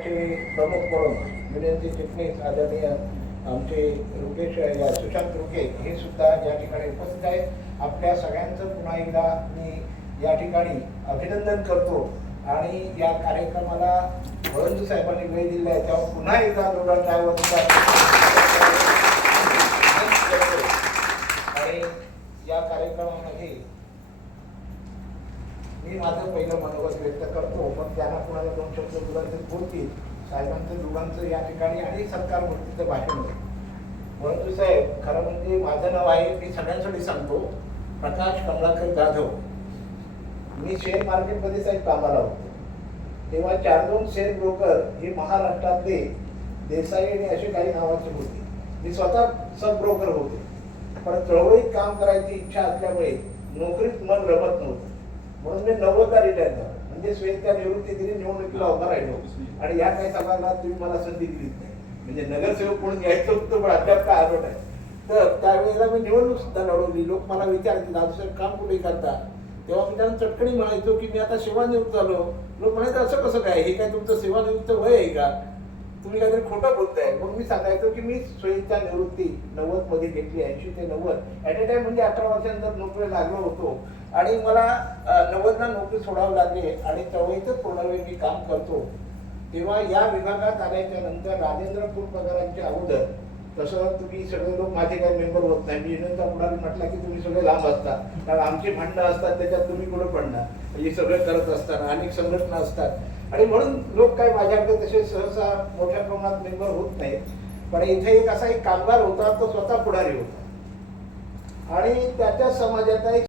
प्रमुख म्हणून विनंती चिटणीस आदरणीय आमचे रुकेश सुशांत रुके हे सुद्धा या ठिकाणी उपस्थित आहेत. आपल्या सगळ्यांचं पुन्हा एकदा मी या ठिकाणी अभिनंदन करतो आणि या कार्यक्रमाला वळंज साहेबांनी वेळ दिला आहे तेव्हा पुन्हा एकदा जोरदार टाळ्या आणि या कार्यक्रमामध्ये मी माझं पहिलं मनोगत व्यक्त करतो, पण त्यांना कुणाला दोन शब्द दुरांचे बोलतील. साहेबांचं दुरांचं या ठिकाणी आणि सत्कार मूर्तीचं भाषण होतं. वळंज साहेब, खरं म्हणजे माझं नाव आहे, मी सगळ्यांसाठी सांगतो, प्रकाश कमलाकर जाधव. मी शेअर मार्केटमध्ये साहेब कामाला होतो. तेव्हा 4-2 शेअर ब्रोकर हे महाराष्ट्रातले देसाई आणि असे काही नावाचे होते. मी स्वतः सब ब्रोकर होते, पण चळवळीत काम करायची इच्छा असल्यामुळे नोकरीत मन रमत नव्हतं. म्हणून मी 90ला रिटायर झालो, म्हणजे स्वेच्छा निवृत्ती दिली, निवडणुकीला उभा राहिलो आणि या काही समाजात तुम्ही मला संधी दिलीच नाही. म्हणजे नगरसेवक म्हणून घ्यायचं होतं, पण अद्याप काय आलो नाही. तर त्यावेळेला मी निवडणूक सुद्धा लढवली. लोक मला विचारतील दादूसाहेब काम कुठे करता, तेव्हा मी त्यांना चटकणी म्हणायचो की मी आता सेवानिवृत्त झालो. लोक म्हणायचं असं कसं काय, हे काय तुमचं सेवानिवृत्त वय आहे का, तुम्ही काहीतरी खोटं बोलताय. मग मी सांगायचो की मी स्वेच्छा निवृत्ती 90 मध्ये घेतली, 80 ते 90 ॲट ए टाइम, म्हणजे 18 वर्षानंतर नोकरी लागलो होतो आणि मला 90ला नोकरी सोडावी लागली आणि चळवळीतच पूर्ण वेळ मी काम करतो. तेव्हा या विभागात आल्याच्या नंतर राजेंद्र फुलपगारांच्या अगोदर, तसं तुम्ही सगळे लोक माझे काही मेंबर होत नाही. मी युनियनचा पुढारी म्हटला की तुम्ही सगळे लांब असतात, कारण आमची भांडणं असतात, त्याच्यात तुम्ही कुठं पडणार, हे सगळं करत असताना अनेक संघटना असतात आणि म्हणून लोक काय माझ्याकडे तसे सहसा मोठ्या प्रमाणात मेंबर होत नाहीत. पण इथे एक असा एक कामगार होता, तो स्वतः पुढारी होता आणि त्याच्या समाजाचा एक